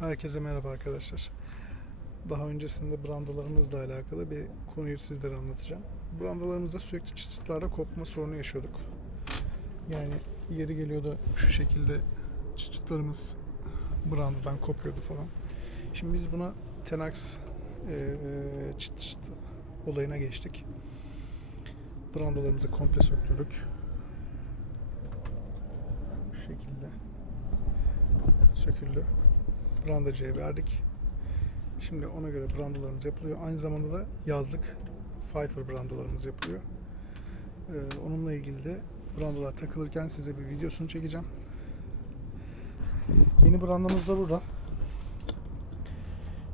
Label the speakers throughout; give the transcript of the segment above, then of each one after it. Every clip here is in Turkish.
Speaker 1: Herkese merhaba arkadaşlar. Daha öncesinde brandalarımızla alakalı bir konuyu sizlere anlatacağım. Brandalarımızda sürekli çıt çıtlarda kopma sorunu yaşıyorduk. Yani yeri geliyordu şu şekilde çıt çıtlarımız brandadan kopuyordu falan. Şimdi biz buna Tenax eee, çıt çıt olayına geçtik. Brandalarımızı komple söktürdük. Şu şekilde söküldü. Brandacıya verdik. Şimdi ona göre brandalarımız yapılıyor. Aynı zamanda da yazlık Pfeiffer brandalarımız yapılıyor. Ee, onunla ilgili de brandalar takılırken size bir videosunu çekeceğim. Yeni brandamız da burada.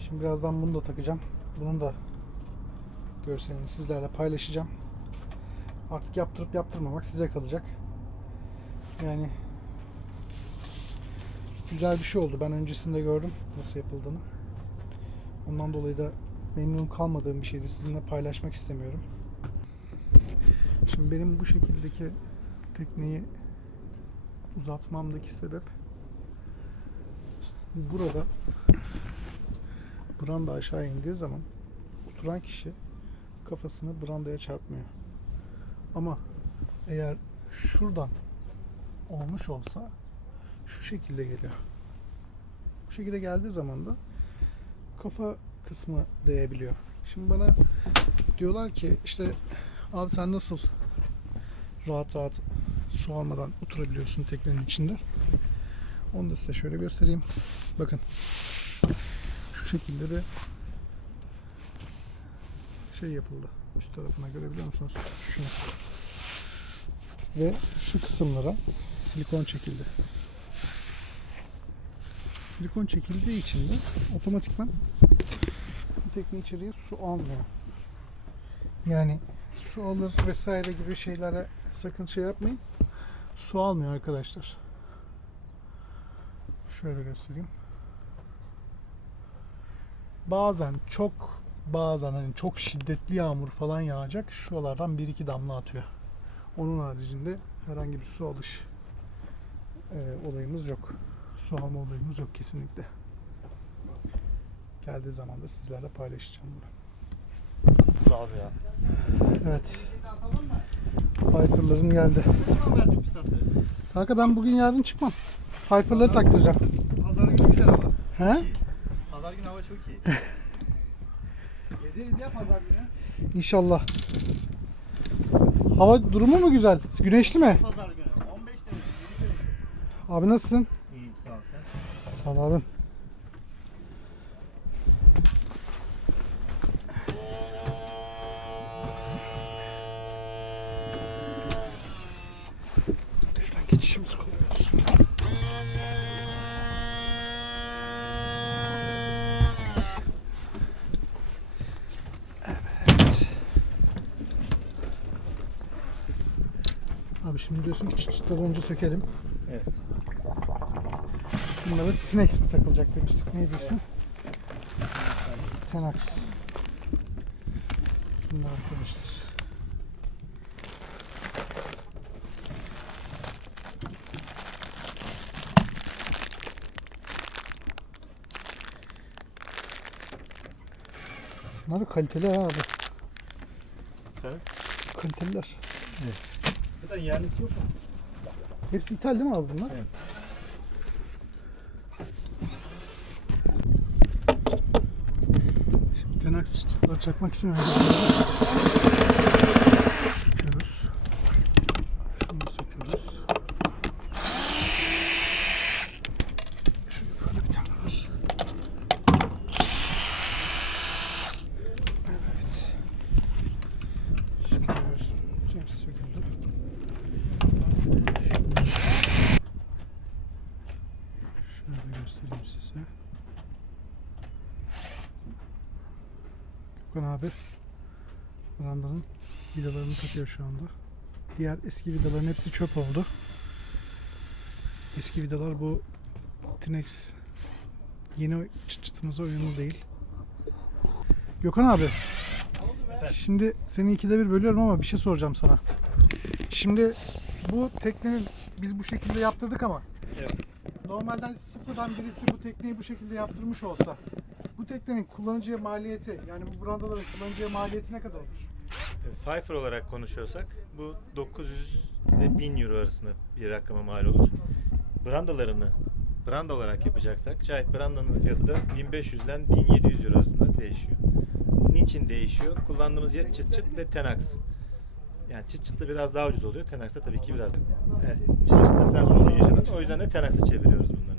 Speaker 1: Şimdi birazdan bunu da takacağım. Bunun da görselini sizlerle paylaşacağım. Artık yaptırıp yaptırmamak size kalacak. Yani güzel bir şey oldu. Ben öncesinde gördüm nasıl yapıldığını. Ondan dolayı da memnun kalmadığım bir şeydi. Sizinle paylaşmak istemiyorum. Şimdi benim bu şekildeki tekneyi uzatmamdaki sebep burada branda aşağı indiği zaman oturan kişi kafasını brandaya çarpmıyor. Ama eğer şuradan olmuş olsa şu şekilde geliyor. Bu şekilde geldiği zaman da kafa kısmı değebiliyor. Şimdi bana diyorlar ki işte abi sen nasıl rahat rahat su almadan oturabiliyorsun teknenin içinde. Onu da size şöyle göstereyim. Bakın. Şu şekilde bir şey yapıldı. Üst tarafına görebiliyor musunuz? Şunu. Ve şu kısımlara silikon çekildi. Silikon çekildiği için de otomatikman tekne içeriye su almıyor. Yani su alır vesaire gibi şeylere sakın şey yapmayın. Su almıyor arkadaşlar. Şöyle göstereyim. Bazen çok bazen hani çok şiddetli yağmur falan yağacak. Şuralardan bir iki damla atıyor. Onun haricinde herhangi bir su alış e, olayımız yok. Su alma olayımız yok kesinlikle. Geldiği zaman da sizlerle paylaşacağım bunu.
Speaker 2: Abi ya.
Speaker 1: Evet. Pfeiffer'ların geldi. Kanka ben bugün yarın çıkmam. Pfeiffer'ları taktıracağım.
Speaker 2: Pazar günü güzel hava.
Speaker 1: He?
Speaker 2: Pazar günü hava çok iyi. Gezeriz ya pazar günü.
Speaker 1: İnşallah. Hava durumu mu güzel? Güneşli mi?
Speaker 2: Pazar günü. 15 derece. 20 derece.
Speaker 1: Abi nasılsın? Abim. Şuradan geçişimiz kolay olsun. Evet. Abi şimdi diyorsun ki çıt çıtları önce sökelim.
Speaker 2: Evet.
Speaker 1: Bunlara Tinex mi takılacak demiştik. Neydi ismi? Tenax. Bunlar arkadaşlar. Bunlar kaliteli ha abi.
Speaker 2: Evet.
Speaker 1: Kaliteliler.
Speaker 2: Burada yerlisi yok mu?
Speaker 1: Hepsi ithal değil mi abi bunlar?
Speaker 2: Evet.
Speaker 1: Şimdi Tenax çıtları çakmak için önce söküyoruz. Şunu söküyoruz. Şu yukarıda bir tane var. Evet. Şimdi görüyorsun. Hepsi söküldü. Şöyle göstereyim size. Gökhan abi Randanın vidalarını takıyor şu anda. Diğer eski vidaların hepsi çöp oldu. Eski vidalar bu Tinex yeni çıt çıtımıza uyumlu değil. Gökhan abi şimdi seni ikide bir bölüyorum ama bir şey soracağım sana. Şimdi bu teknenin biz bu şekilde yaptırdık ama
Speaker 2: Evet.
Speaker 1: normalden sıfırdan birisi bu tekneyi bu şekilde yaptırmış olsa bu teknenin kullanıcıya maliyeti yani bu brandaların kullanıcıya maliyeti ne kadar olur?
Speaker 3: Pfeiffer olarak konuşuyorsak bu 900 ile 1000 euro arasında bir rakama mal olur. Brandalarını branda olarak yapacaksak şayet brandanın fiyatı da 1500 ile 1700 euro arasında değişiyor. Niçin değişiyor? Kullandığımız ya çıt çıt ve tenax. Yani çıt çıtla biraz daha ucuz oluyor. Tenax'ta tabii ki biraz. Evet. Çıt çıtla sen sorun yaşadın. O yüzden de tenax'a çeviriyoruz bunların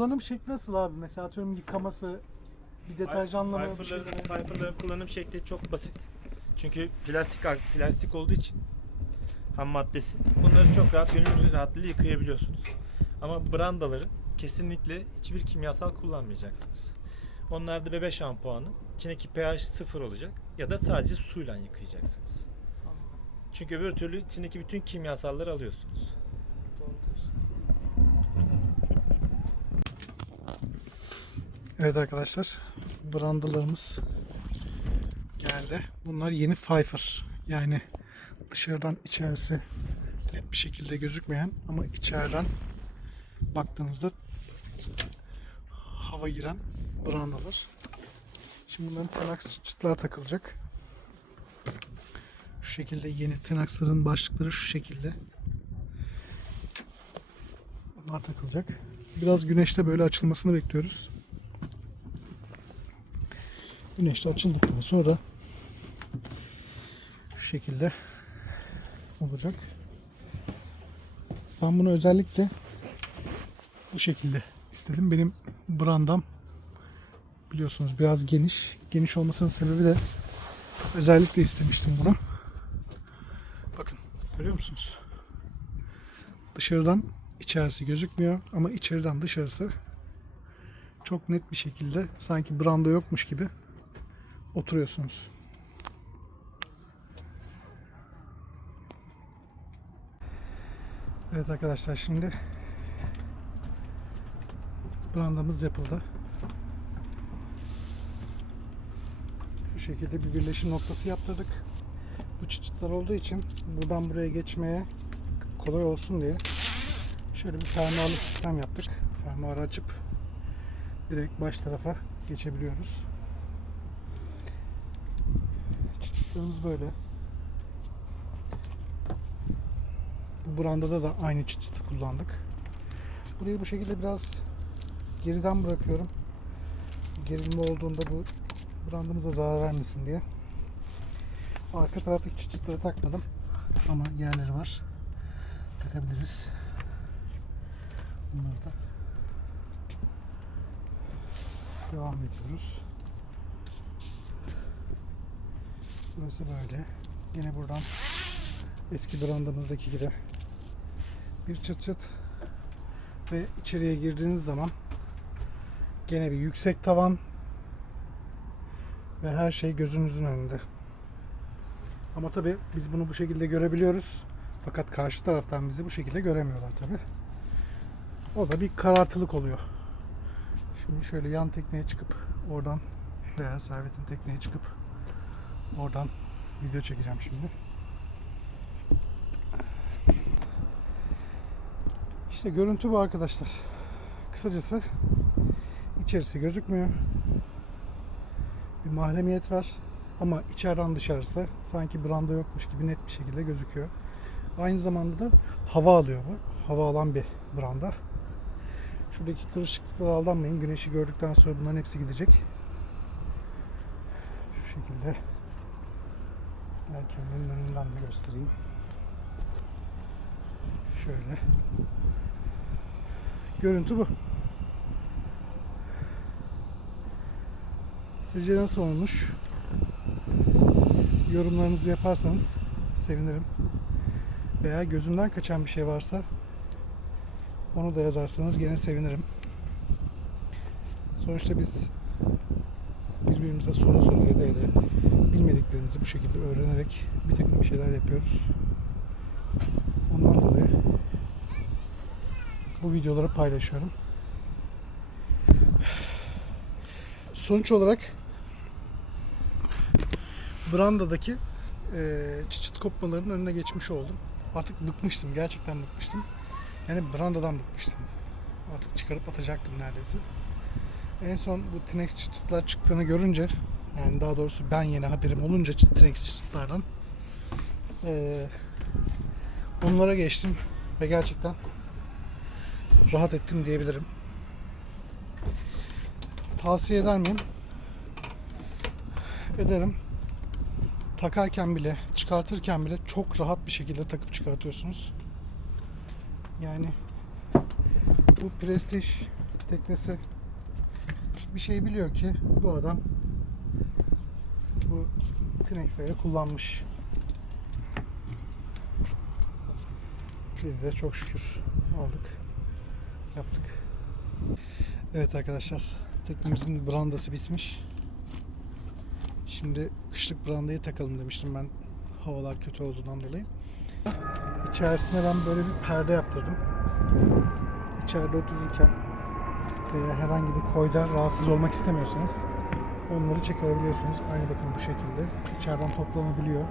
Speaker 1: kullanım şekli nasıl abi? Mesela atıyorum yıkaması, bir deterjanla mı? bir?
Speaker 3: Pfeiffer'ların kullanım şekli çok basit. Çünkü plastik plastik olduğu için ham maddesi. Bunları çok rahat gönül rahatlığıyla yıkayabiliyorsunuz. Ama brandaları kesinlikle hiçbir kimyasal kullanmayacaksınız. Onlarda bebe şampuanı, içindeki pH sıfır olacak ya da sadece suyla yıkayacaksınız. Çünkü öbür türlü içindeki bütün kimyasalları alıyorsunuz.
Speaker 1: Doğru diyorsun. Evet arkadaşlar, brandalarımız geldi. Bunlar yeni Pfeiffer. Yani dışarıdan içerisi net bir şekilde gözükmeyen ama içeriden baktığınızda hava giren brandalar. Şimdi bunların tenax çıtlar takılacak. Şu şekilde yeni tenaxların başlıkları şu şekilde. Bunlar takılacak. Biraz güneşte böyle açılmasını bekliyoruz. Güneşte açıldıktan sonra şu şekilde olacak. Ben bunu özellikle bu şekilde istedim. Benim brandam biliyorsunuz biraz geniş. Geniş olmasının sebebi de özellikle istemiştim bunu. Bakın görüyor musunuz? Dışarıdan içerisi gözükmüyor ama içeriden dışarısı çok net bir şekilde sanki branda yokmuş gibi oturuyorsunuz. Evet arkadaşlar şimdi brandamız yapıldı. Şu şekilde bir birleşim noktası yaptırdık. Bu çıçıtlar olduğu için buradan buraya geçmeye kolay olsun diye şöyle bir fermuarlı sistem yaptık. Fermuarı açıp direkt baş tarafa geçebiliyoruz. Çıçıtlarımız böyle. Bu brandada da aynı çıçıtı kullandık. Burayı bu şekilde biraz geriden bırakıyorum. Gerilme olduğunda bu brandamıza zarar vermesin diye. Arka taraftaki çıçıtları takmadım. Ama yerleri var. Takabiliriz. Bunları da devam ediyoruz. Burası böyle. Yine buradan eski brandamızdaki gibi bir çıt çıt ve içeriye girdiğiniz zaman gene bir yüksek tavan ve her şey gözünüzün önünde. Ama tabi biz bunu bu şekilde görebiliyoruz. Fakat karşı taraftan bizi bu şekilde göremiyorlar tabi. O da bir karartılık oluyor. Şimdi şöyle yan tekneye çıkıp oradan veya Servet'in tekneye çıkıp oradan video çekeceğim şimdi. İşte görüntü bu arkadaşlar. Kısacası içerisi gözükmüyor. Bir mahremiyet var. Ama içeriden dışarısı sanki branda yokmuş gibi net bir şekilde gözüküyor. Aynı zamanda da hava alıyor bu. Hava alan bir branda. Şuradaki kırışıklıklara aldanmayın. Güneşi gördükten sonra bunların hepsi gidecek. Şu şekilde yelkenlerin önünden de göstereyim. Şöyle. Görüntü bu. Sizce nasıl olmuş? Yorumlarınızı yaparsanız sevinirim. Veya gözümden kaçan bir şey varsa onu da yazarsanız gene sevinirim. Sonuçta biz birbirimize soru soru ede ede bilmediklerimizi bu şekilde öğrenerek bir takım bir şeyler yapıyoruz. Ondan dolayı bu videoları paylaşıyorum. Sonuç olarak brandadaki eee çıçıt kopmalarının önüne geçmiş oldum. Artık bıkmıştım. Gerçekten bıkmıştım. Yani brandadan bıkmıştım. Artık çıkarıp atacaktım neredeyse. En son bu Tinex çıçıtlar çıktığını görünce yani daha doğrusu ben yeni haberim olunca çı- Tinex çıçıtlardan eee, onlara geçtim ve gerçekten rahat ettim diyebilirim. Tavsiye eder miyim? Ederim. Takarken bile, çıkartırken bile çok rahat bir şekilde takıp çıkartıyorsunuz. Yani bu prestij teknesi bir şey biliyor ki bu adam bu Tinex'leri kullanmış. Biz de çok şükür aldık, yaptık. Evet arkadaşlar, teknemizin brandası bitmiş. Şimdi kışlık brandayı takalım demiştim ben havalar kötü olduğundan dolayı. İçerisine ben böyle bir perde yaptırdım. İçeride otururken veya herhangi bir koyda rahatsız olmak istemiyorsanız onları çıkarabiliyorsunuz. Aynı bakın bu şekilde. İçeriden toplanabiliyor.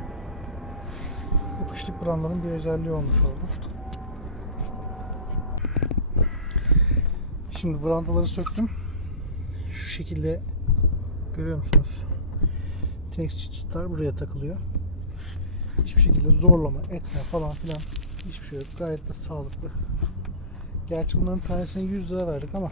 Speaker 1: Bu kışlık brandanın bir özelliği olmuş oldu. Şimdi brandaları söktüm. Şu şekilde görüyor musunuz? Tex çıtlar buraya takılıyor. Hiçbir şekilde zorlama, etme falan filan hiçbir şey yok. Gayet de sağlıklı. Gerçi bunların tanesine 100 lira verdik ama